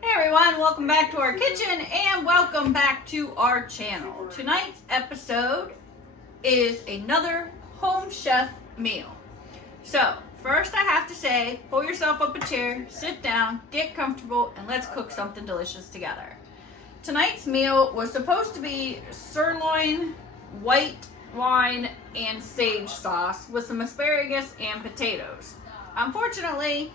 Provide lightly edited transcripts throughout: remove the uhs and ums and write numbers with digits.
Hey everyone, welcome back to our kitchen and welcome back to our channel. Tonight's episode is another home chef meal. So, first I have to say, pull yourself up a chair, sit down, get comfortable, and let's cook something delicious together. Tonight's meal was supposed to be sirloin, white wine, and sage sauce with some asparagus and potatoes. Unfortunately,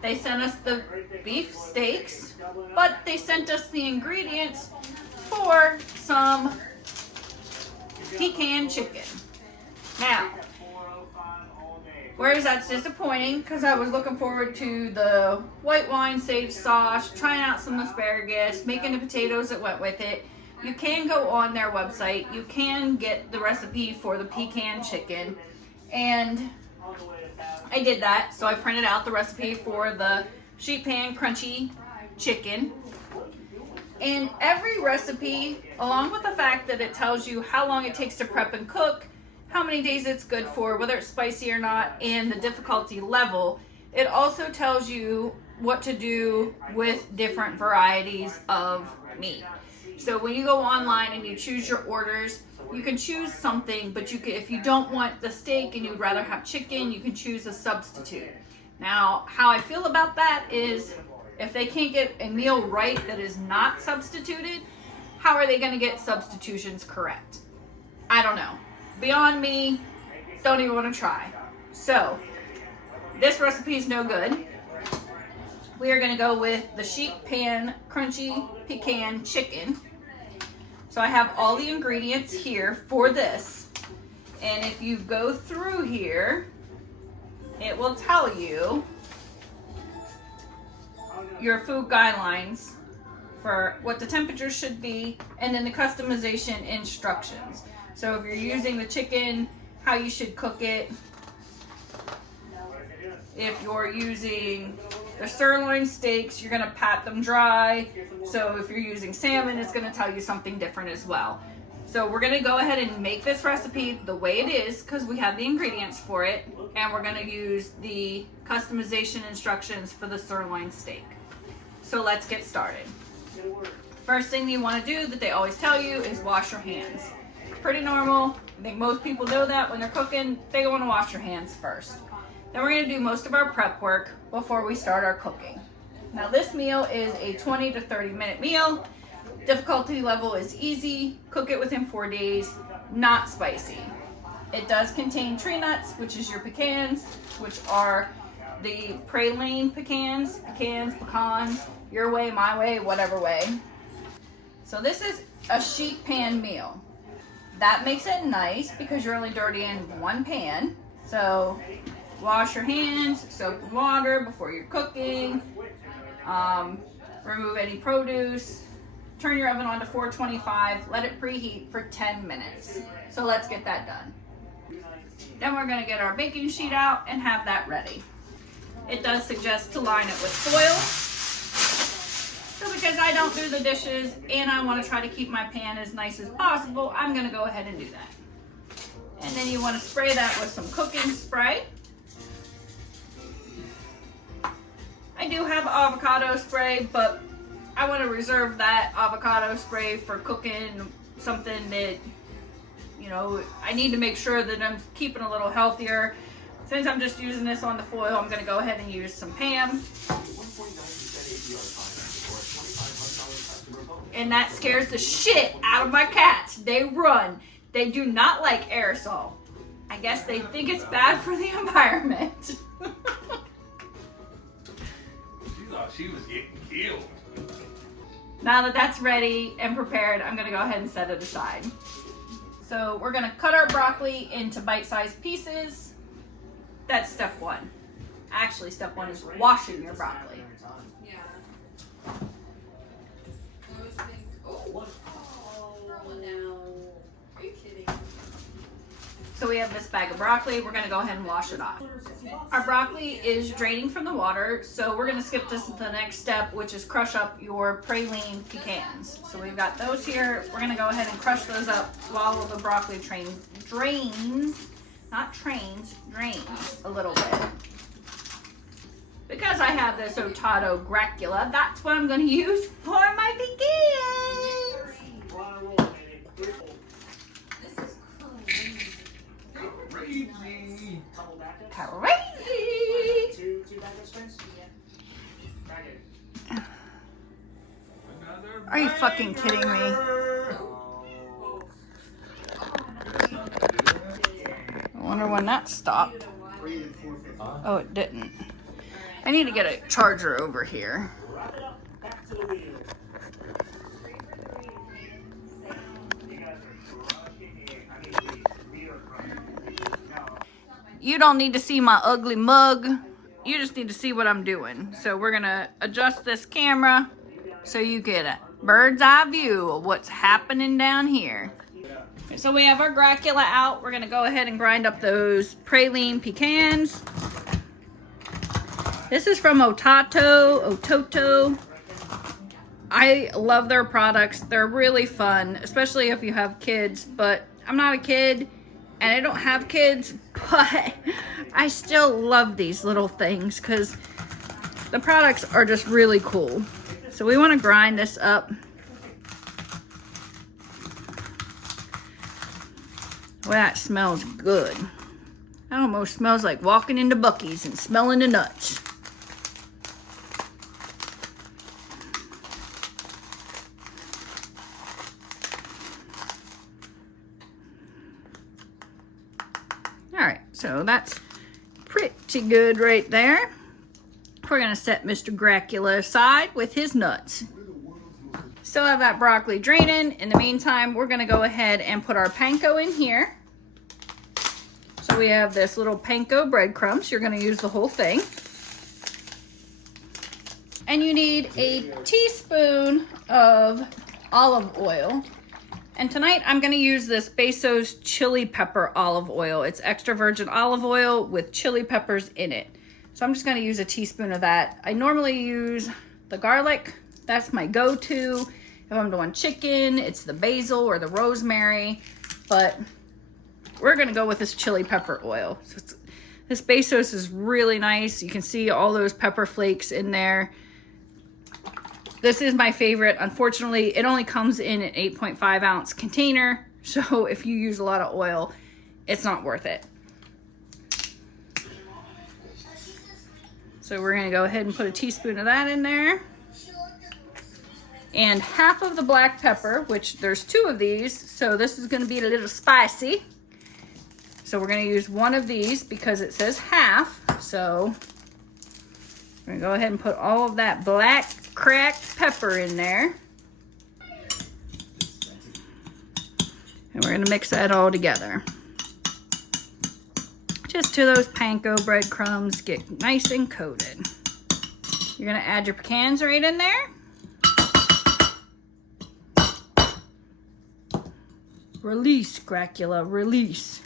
they sent us the beef steaks, but they sent us the ingredients for some pecan chicken. Now, whereas that's disappointing because I was looking forward to the white wine sage sauce, trying out some asparagus, making the potatoes that went with it. You can go on their website. You can get the recipe for the pecan chicken, and I did that. So I printed out the recipe for the sheet pan crunchy chicken. And every recipe, along with the fact that it tells you how long it takes to prep and cook, how many days it's good for, whether it's spicy or not, and the difficulty level, it also tells you what to do with different varieties of meat. So when you go online and you choose your orders, you can choose something, but you can, if you don't want the steak and you'd rather have chicken, you can choose a substitute. Now, how I feel about that is if they can't get a meal right that is not substituted, how are they going to get substitutions correct? I don't know. Beyond me, don't even want to try. So, this recipe is no good. We are going to go with the sheet pan crunchy pecan chicken. So I have all the ingredients here for this. And if you go through here, it will tell you your food guidelines for what the temperature should be, and then the customization instructions. So if you're using the chicken, how you should cook it. If you're using the sirloin steaks, you're gonna pat them dry. So if you're using salmon, it's gonna tell you something different as well. So we're gonna go ahead and make this recipe the way it is because we have the ingredients for it, and we're gonna use the customization instructions for the sirloin steak. So let's get started. First thing you wanna do that they always tell you is wash your hands. Pretty normal. I think most people know that when they're cooking, they wanna wash your hands first. Then we're going to do most of our prep work before we start our cooking. Now this meal is a 20 to 30 minute meal. Difficulty level is easy. Cook it within 4 days. Not spicy. It does contain tree nuts, which is your pecans, which are the praline pecans, pecans, your way, my way, whatever way. So this is a sheet pan meal. That makes it nice because you're only dirtying one pan. So wash your hands, soap and water before you're cooking. Remove any produce. Turn your oven on to 425. Let it preheat for 10 minutes. So let's get that done. Then we're going to get our baking sheet out and have that ready. It does suggest to line it with foil. So because I don't do the dishes and I want to try to keep my pan as nice as possible, I'm going to go ahead and do that. And then you want to spray that with some cooking spray. I do have avocado spray, but I want to reserve that avocado spray for cooking something that, you know, I need to make sure that I'm keeping a little healthier. Since I'm just using this on the foil, I'm going to go ahead and use some Pam. And that scares the shit out of my cats. They run. They do not like aerosol. I guess they think it's bad for the environment. She was getting killed. Now that that's ready and prepared, I'm gonna go ahead and set it aside. So we're gonna cut our broccoli into bite-sized pieces. That's step one. Actually, step one is washing your broccoli. Yeah. I was thinking, rolling down. Are you kidding? So we have this bag of broccoli. We're gonna go ahead and wash it off. Our broccoli is draining from the water, so we're gonna skip this to the next step, which is crush up your praline pecans. So we've got those here. We're gonna go ahead and crush those up while the broccoli drains a little bit. because I have this Otato Gracula, that's what I'm going to use for my pecans. This is crazy. Crazy. Crazy. Two backup strings? Yeah. Are you fucking kidding me? I wonder when that stopped. Oh, it didn't. I need to get a charger over here. Wrap it up, back to the wheel. You guys are crushing it. I mean, we are crushing it. No. You don't need to see my ugly mug. You just need to see what I'm doing. So we're gonna adjust this camera so you get a bird's eye view of what's happening down here. So we have our Gracula out. We're gonna go ahead and grind up those praline pecans. This is from Otato. I love their products. They're really fun, especially if you have kids, but I'm not a kid and I don't have kids, but I still love these little things because the products are just really cool. So we want to grind this up. Well, that smells good. That almost smells like walking into Buc-ee's and smelling the nuts. All right, so that's pretty good right there. We're gonna set Mr. Gracula aside with his nuts. Still have that broccoli draining. In the meantime, we're gonna go ahead and put our panko in here. So we have this little panko breadcrumbs. You're gonna use the whole thing. And you need a teaspoon of olive oil. And tonight I'm gonna use this Bezos chili pepper olive oil. It's extra virgin olive oil with chili peppers in it. So I'm just gonna use a teaspoon of that. I normally use the garlic. That's my go-to. If I'm doing chicken, it's the basil or the rosemary, but we're gonna go with this chili pepper oil. So this Bezos is really nice. You can see all those pepper flakes in there. This is my favorite. Unfortunately, it only comes in an 8.5 ounce container. So if you use a lot of oil, it's not worth it. So we're gonna go ahead and put a teaspoon of that in there. And half of the black pepper, which there's 2 of these, so this is gonna be a little spicy. So we're gonna use 1 of these because it says half. So we're gonna go ahead and put all of that black cracked pepper in there. And we're gonna mix that all together. Just till those panko breadcrumbs get nice and coated. You're gonna add your pecans right in there. Release, Gracula, release.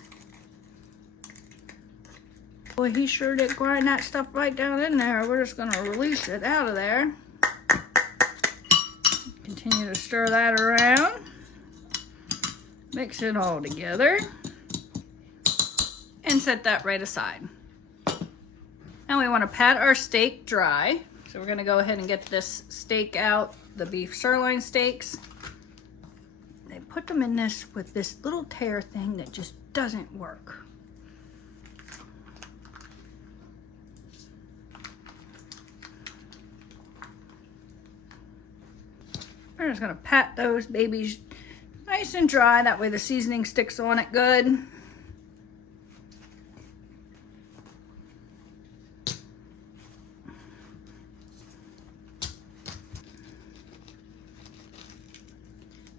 Boy, he sure did grind that stuff right down in there. We're just gonna release it out of there. Continue to stir that around. Mix it all together. And set that right aside. Now we want to pat our steak dry. So we're gonna go ahead and get this steak out, the beef sirloin steaks. They put them in this with this little tear thing that just doesn't work. We're just gonna pat those babies nice and dry. That way the seasoning sticks on it good.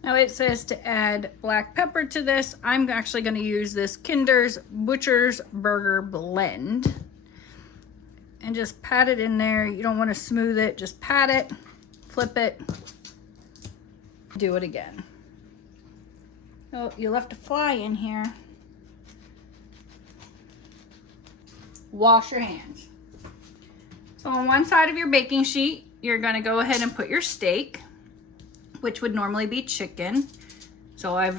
Now it says to add black pepper to this. I'm actually going to use this Kinder's Butcher's Burger Blend. And just pat it in there. You don't want to smooth it. Just pat it, flip it, do it again. Oh, you left a fly in here. Wash your hands. So on one side of your baking sheet, you're going to go ahead and put your steak, which would normally be chicken. So I've,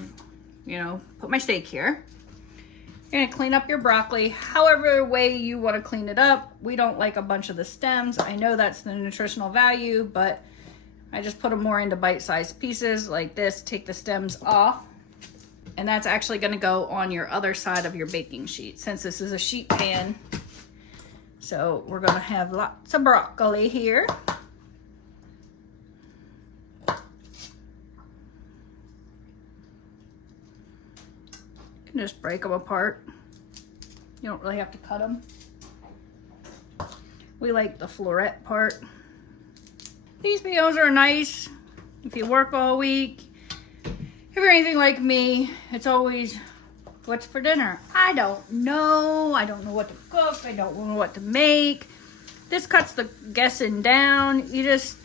put my steak here. You're gonna clean up your broccoli however way you want to clean it up. We don't like a bunch of the stems. I know that's the nutritional value, but I just put them more into bite-sized pieces like this. Take the stems off. And that's actually gonna go on your other side of your baking sheet since this is a sheet pan. So we're gonna have lots of broccoli here. You can just break them apart. You don't really have to cut them. We like the floret part. These meals are nice if you work all week. If you're anything like me, it's always, what's for dinner? I don't know. I don't know what to cook. I don't know what to make. This cuts the guessing down. You just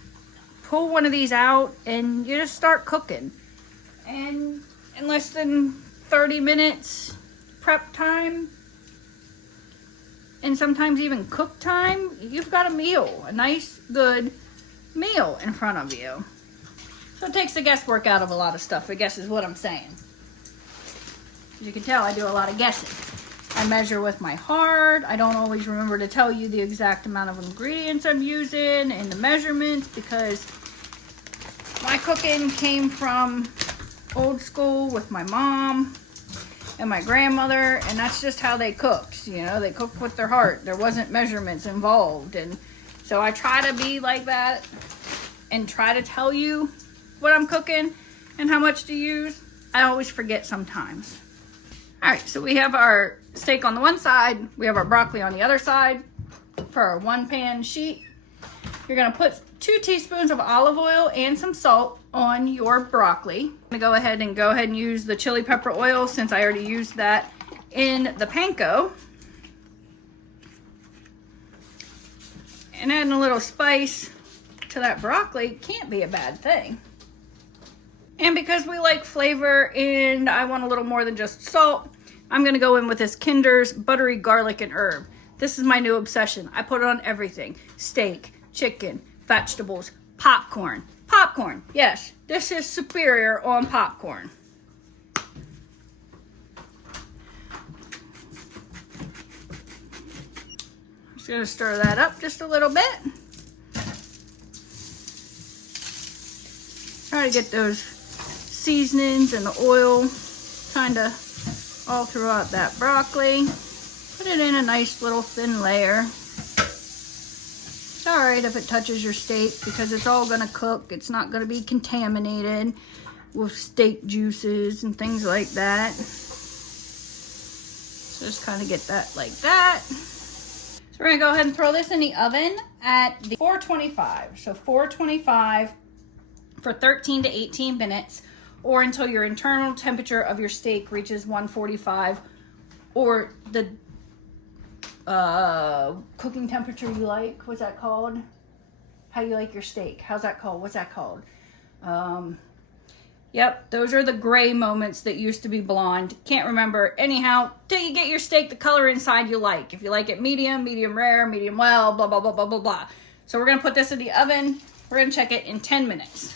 pull one of these out and you just start cooking. And in less than 30 minutes prep time, and sometimes even cook time, you've got a meal, a nice, good meal in front of you. So it takes the guesswork out of a lot of stuff, I guess is what I'm saying. As you can tell, I do a lot of guessing. I measure with my heart. I don't always remember to tell you the exact amount of ingredients I'm using and the measurements because my cooking came from old school with my mom and my grandmother, and that's just how they cooked. You know, they cooked with their heart. There wasn't measurements involved, and so I try to be like that and try to tell you what I'm cooking and how much to use. I always forget sometimes. All right, so we have our steak on the one side, we have our broccoli on the other side for our one pan sheet. You're gonna put 2 teaspoons of olive oil and some salt on your broccoli. I'm gonna go ahead and use the chili pepper oil since I already used that in the panko. And adding a little spice to that broccoli can't be a bad thing. And because we like flavor and I want a little more than just salt, I'm gonna go in with this Kinder's buttery garlic and herb. This is my new obsession. I put it on everything. Steak, chicken, vegetables, popcorn. Popcorn, yes, this is superior on popcorn. Just gonna stir that up just a little bit. Try to get those seasonings and the oil kind of all throughout that broccoli. Put it in a nice little thin layer. It's all right if it touches your steak because it's all gonna cook. It's not gonna be contaminated with steak juices and things like that. So just kind of get that like that. So we're gonna go ahead and throw this in the oven at the 425. So 425 for 13 to 18 minutes, or until your internal temperature of your steak reaches 145, or the cooking temperature you like. What's that called? How you like your steak? How's that called? What's that called? Yep, those are the gray moments that used to be blonde. Can't remember. Anyhow, till you get your steak the color inside you like. If you like it medium, medium rare, medium well, blah, blah, blah, blah, blah, blah. So we're gonna put this in the oven. We're gonna check it in 10 minutes.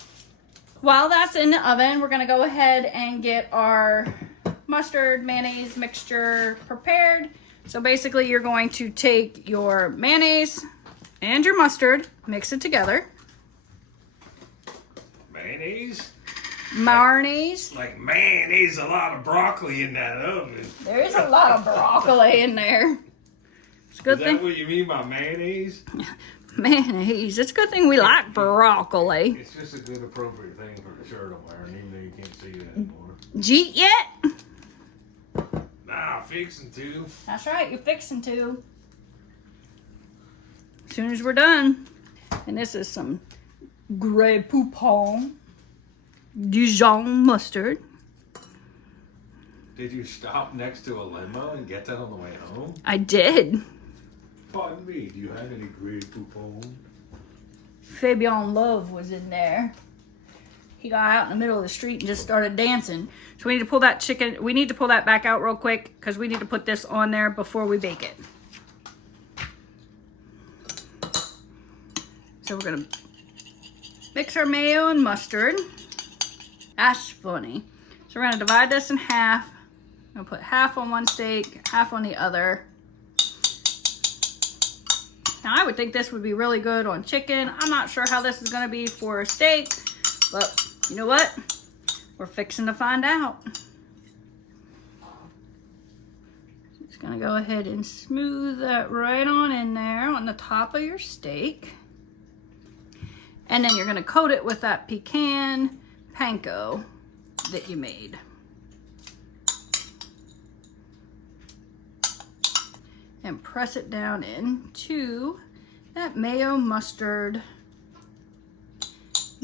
While that's in the oven, we're gonna go ahead and get our mustard mayonnaise mixture prepared. So basically you're going to take your mayonnaise and your mustard, mix it together. Mayonnaise? Mayonnaise. Like mayonnaise, a lot of broccoli in that oven. There is a lot of broccoli in there. It's a good Is thing. that what you mean by mayonnaise? Mayonnaise. It's a good thing we like broccoli. It's just a good appropriate thing for the shirt I'm wearing, even though you can't see it anymore. Jeet yet? Nah, fixing to. That's right, you're fixing to. As soon as we're done. And this is some Grey Poupon Dijon mustard. Did you stop next to a limo and get that on the way home? I did. Pardon me, do you have any Grey Poupon? Fabian Love was in there. He got out in the middle of the street and just started dancing. So we need to pull that chicken, we need to pull that back out real quick because we need to put this on there before we bake it. So we're gonna mix our mayo and mustard. That's funny. So we're gonna divide this in half I'm gonna put half on one steak, half on the other. Now I would think this would be really good on chicken. I'm not sure how this is gonna be for a steak, but you know what? We're fixing to find out. Just gonna go ahead and smooth that right on in there on the top of your steak. And then you're gonna coat it with that pecan panko that you made. And press it down into that mayo mustard,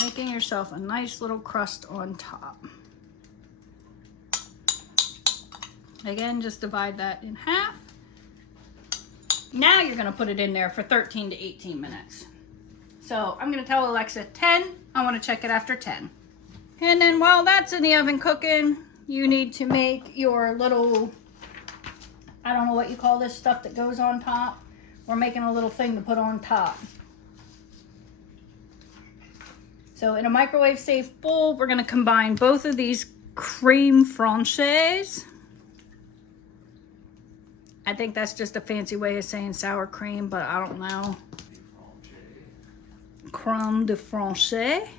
making yourself a nice little crust on top. Again, just divide that in half. Now you're gonna put it in there for 13 to 18 minutes. So I'm gonna tell Alexa 10, I wanna check it after 10. And then while that's in the oven cooking, you need to make your little, I don't know what you call this stuff that goes on top. We're making a little thing to put on top. So in a microwave safe bowl, we're gonna combine both of these creme franchise. I think that's just a fancy way of saying sour cream, but I don't know. Creme de francais.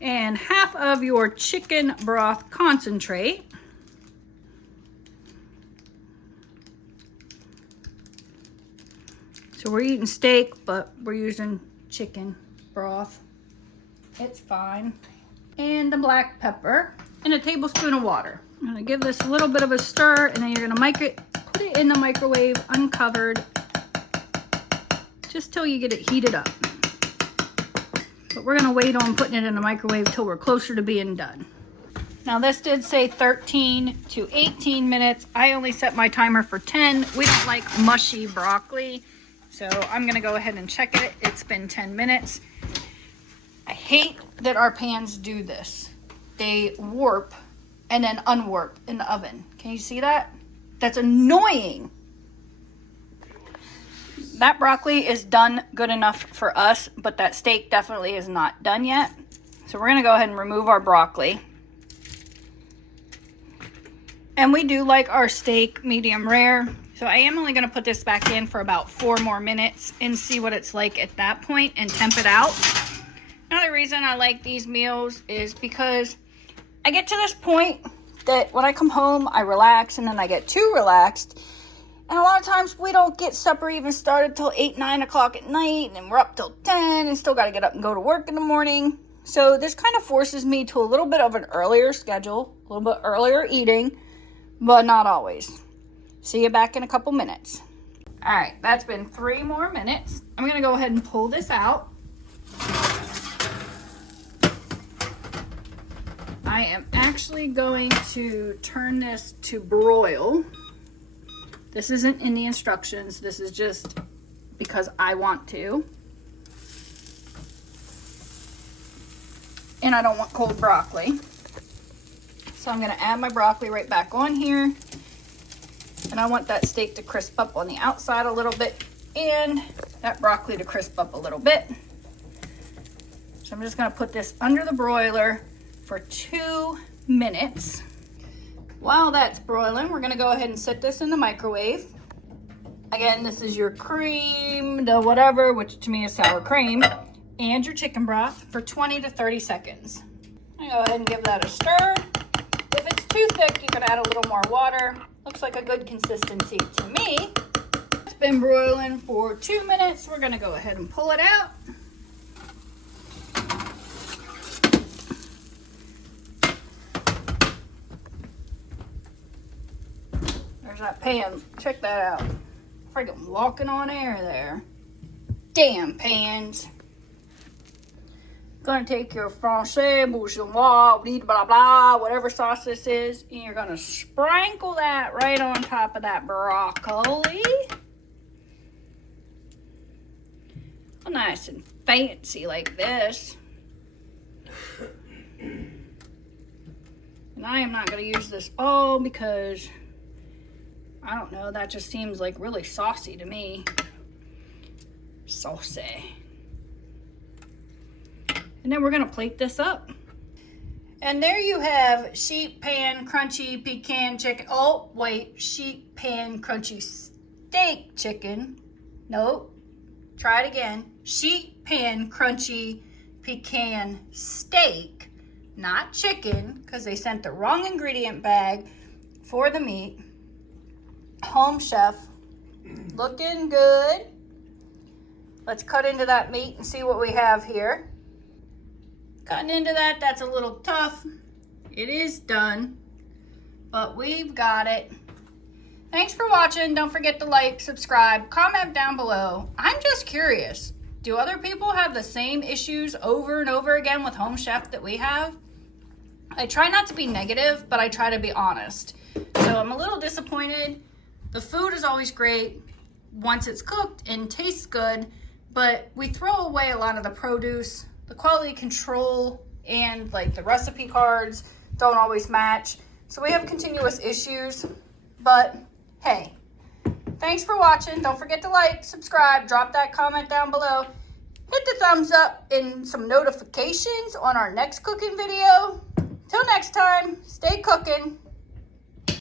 And half of your chicken broth concentrate. So we're eating steak, but we're using chicken broth. It's fine. And the black pepper and a tablespoon of water. I'm gonna give this a little bit of a stir, and then you're gonna put it in the microwave uncovered just till you get it heated up. But we're gonna wait on putting it in the microwave till we're closer to being done. Now this did say 13 to 18 minutes. I only set my timer for 10. We don't like mushy broccoli, so I'm gonna go ahead and check it. It's been 10 minutes. I hate that our pans do this. They warp and then unwarp in the oven. Can you see that? That's annoying. That broccoli is done good enough for us, but that steak definitely is not done yet. So we're gonna go ahead and remove our broccoli. And we do like our steak medium rare. So I am only gonna put this back in for about 4 more minutes and see what it's like at that point and temp it out. Another reason I like these meals is because I get to this point that when I come home, I relax, and then I get too relaxed. And a lot of times we don't get supper even started till 8, 9 o'clock at night, and we're up till 10 and still got to get up and go to work in the morning. So this kind of forces me to a little bit of an earlier schedule, a little bit earlier eating, but not always. See you back in a couple minutes. All right, that's been 3 more minutes. I'm gonna go ahead and pull this out. I am actually going to turn this to broil. This isn't in the instructions. This is just because I want to. And I don't want cold broccoli. So I'm gonna add my broccoli right back on here. And I want that steak to crisp up on the outside a little bit and that broccoli to crisp up a little bit. So I'm just gonna put this under the broiler for 2 minutes. While that's broiling, we're gonna go ahead and set this in the microwave. Again, this is your cream, the whatever, which to me is sour cream, and your chicken broth for 20 to 30 seconds. I'm gonna go ahead and give that a stir. If it's too thick, you can add a little more water. Looks like a good consistency to me. It's been broiling for 2 minutes. We're gonna go ahead and pull it out. There's that pan. Check that out. Freaking walking on air there. Damn pans. Gonna take your Francais, Bourgeois, blah blah, whatever sauce this is, and you're gonna sprinkle that right on top of that broccoli. Nice and fancy like this. And I am not gonna use this all because I don't know, that just seems like really saucy to me. saucy. And then we're gonna plate this up. And there you have sheet pan crunchy pecan chicken. Oh, wait, sheet pan crunchy steak chicken. Nope, try it again. Sheet pan crunchy pecan steak, not chicken, because they sent the wrong ingredient bag for the meat. Home Chef, looking good. Let's cut into that meat and see what we have here. Cutting into that, that's a little tough. It is done, but we've got it. Thanks for watching. Don't forget to like, subscribe, comment down below. I'm just curious, do other people have the same issues over and over again with Home Chef that we have? I try not to be negative, but I try to be honest. So I'm a little disappointed. The food is always great once it's cooked and tastes good, but we throw away a lot of the produce. The quality control and like the recipe cards don't always match. So we have continuous issues, but hey, thanks for watching. Don't forget to like, subscribe, drop that comment down below. Hit the thumbs up and some notifications on our next cooking video. Till next time, stay cooking.